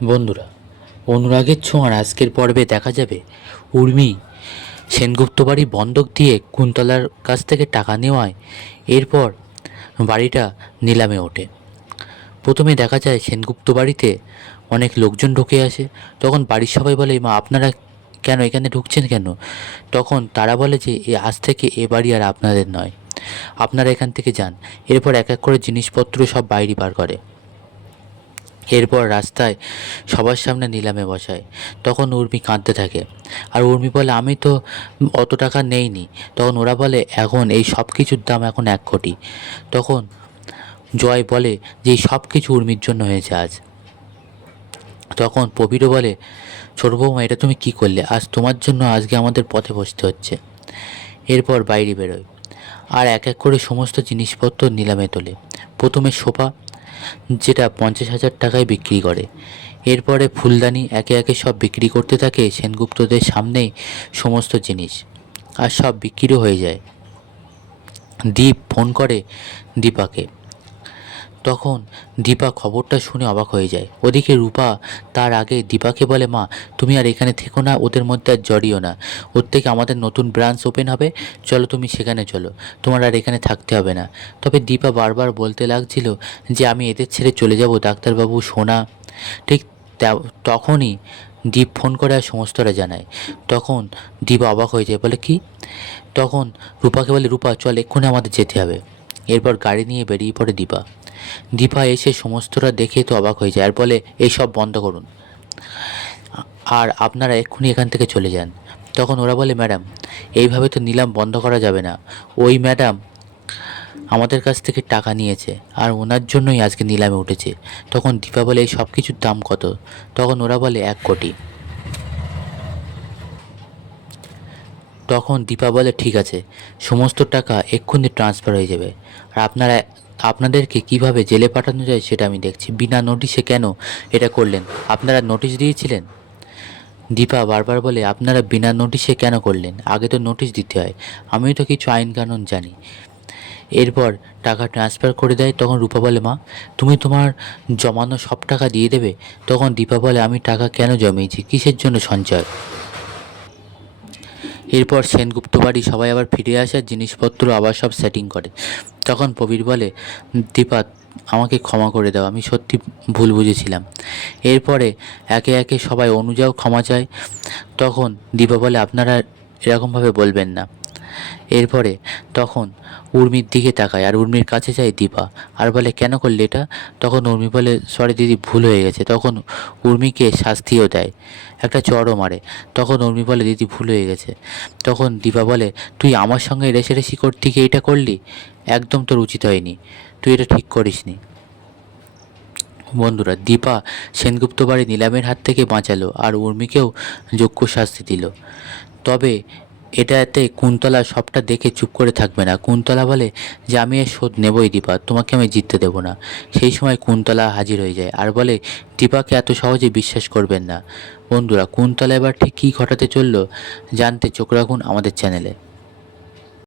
বন্ধুরা, অনুরাগের ছোঁয়ার আজকের পর্বে দেখা যাবে উর্মি সেনগুপ্ত বাড়ি বন্ধক দিয়ে কুন্তলার কাছ থেকে টাকা নেওয়ায় এরপর বাড়িটা নিলামে ওঠে। প্রথমে দেখা যায় সেনগুপ্ত বাড়িতে অনেক লোকজন ঢুকে আসে। তখন বাড়ির সবাই বলে, মা আপনারা কেন এখানে ঢুকছেন কেন? তখন তারা বলে যে আজ থেকে এ বাড়ি আর আপনাদের নয়, আপনারা এখান থেকে যান। এরপর এক এক করে জিনিসপত্র সব বাইরে বার করে। এরপর রাস্তায় সবার সামনে নিলামে বসায়। তখন উর্মি কাঁদতে থাকে, আর উর্মি বলে আমি তো অত টাকা নেইনি। তখন ওরা বলে এখন এই সব কিছুর দাম এখন 1 কোটি। তখন জয় বলে যে এই সব কিছু উর্মির জন্য হয়েছে আজ। তখন প্রবীরও বলে, ছোট বৌমা এটা তুমি কি করলে? আজ তোমার জন্য আজকে আমাদের পথে বসতে হচ্ছে। এরপর বাইরে বেরোয় আর এক এক করে সমস্ত জিনিসপত্র নিলামে তোলে। প্রথমে সোফা, যেটা 50,000 টাকায় বিক্রি করে। এরপরে ফুলদানি একে একে সব বিক্রি করতে থাকে সেনগুপ্তদের সামনেই সমস্ত জিনিস, আর সব বিক্রিও হয়ে যায়। দীপ ফোন করে দীপাকে। তখন দীপা খবরটা শুনে অবাক হয়ে যায়। ওদিকে রূপা তার আগে দীপাকে বলে, মা তুমি আর এখানে থেকো না, ওদের মধ্যে আর জড়িও না। ওর থেকে আমাদের নতুন ব্রাঞ্চ ওপেন হবে, চলো তুমি সেখানে চলো, তোমার আর এখানে থাকতে হবে না। তবে দীপা বারবার বলতে লাগছিল যে আমি এদের ছেড়ে চলে যাব ডাক্তারবাবু, সোনা। ঠিক তখনই দীপ ফোন করে আর সমস্তটা জানায়। তখন দীপা অবাক হয়ে যায়, বলে কি? তখন রূপাকে বলে, রূপা চল এক্ষুনি আমাদের যেতে হবে। এরপর গাড়ি নিয়ে বেরিয়ে পড়ে দীপা। দীপা এসে সমস্তটা দেখে তো অবাক হয়ে যায় আর বলে, এই সব বন্ধ করুন আর আপনারা এক্ষুনি এখান থেকে চলে যান। তখন ওরা বলে, ম্যাডাম এইভাবে তো নিলাম বন্ধ করা যাবে না। ওই ম্যাডাম আমাদের কাছ থেকে টাকা নিয়েছে আর ওনার জন্যই আজকে নিলামে উঠেছে। তখন দীপা বলে, এই সব কিছুর দাম কত? তখন ওরা বলে 1 কোটি। তখন দীপা বলে, ঠিক আছে, সমস্ত টাকা এক্ষুনি ট্রান্সফার হয়ে যাবে, আর আপনাদেরকে কিভাবে জেলে পাঠানো যায় সেটা আমি দেখছি। বিনা নোটিশে কেন এটা করলেন? আপনারা নোটিশ দিয়েছিলেন? দীপা বারবার বলে, আপনারা বিনা নোটিশে কেন করলেন? আগে তো নোটিশ দিতে হয়, আমিও তো কিছু আইন কানুন জানি। এরপর টাকা ট্রান্সফার করে দেয়। তখন রূপা বলে, মা তুমি তোমার জমানো সব টাকা দিয়ে দেবে? তখন দীপা বলে, আমি টাকা কেন জমিয়েছি, কিসের জন্য সঞ্চয়? এরপর সেনগুপ্ত বাড়ি সবাই আবার ফিরে আসে, জিনিসপত্র আবার সব সেটিং করে। তখন প্রবীর বলে, দীপা আমাকে ক্ষমা করে দাও, আমি সত্যি ভুল বুঝেছিলাম। এরপরে একে একে সবাই অনুযাও ক্ষমা চায়। তখন দীপা বলে, আপনারা এরকমভাবে বলবেন না। এরপরে তখন উর্মির দিকে তাকায় আর উর্মির কাছে যায় দীপা, আর বলে, কেন করলে এটা? তখন উর্মি বলে, সরি দিদি, ভুল হয়ে গেছে। তখন উর্মিকে শাস্তিও দেয়, একটা চড়ও মারে। তখন উর্মি বলে, দিদি ভুল হয়ে গেছে। তখন দীপা বলে, তুই আমার সঙ্গে রেষারেষি করতে গিয়ে এটা করলি, একদম তোর উচিত হয়নি, তুই এটা ঠিক করিসনি। বন্ধুরা, দীপা সেনগুপ্ত বাড়ি নিলামের হাত থেকে বাঁচালো আর উর্মিকেও যোগ্য শাস্তি দিল। তবে এটাতে কুন্তলা সবটা দেখে চুপ করে থাকবে না। কুন্তলা বলে যে আমি এর শোধ নেবই দীপা, তোমাকে আমি জিততে দেবো না। সেই সময় কুন্তলা হাজির হয়ে যায় আর বলে, দীপাকে এত সহজে বিশ্বাস করবেন না। বন্ধুরা, কুন্তলা এবার ঠিক কী ঘটাতে চললো জানতে চোখ রাখুন আমাদের চ্যানেলে।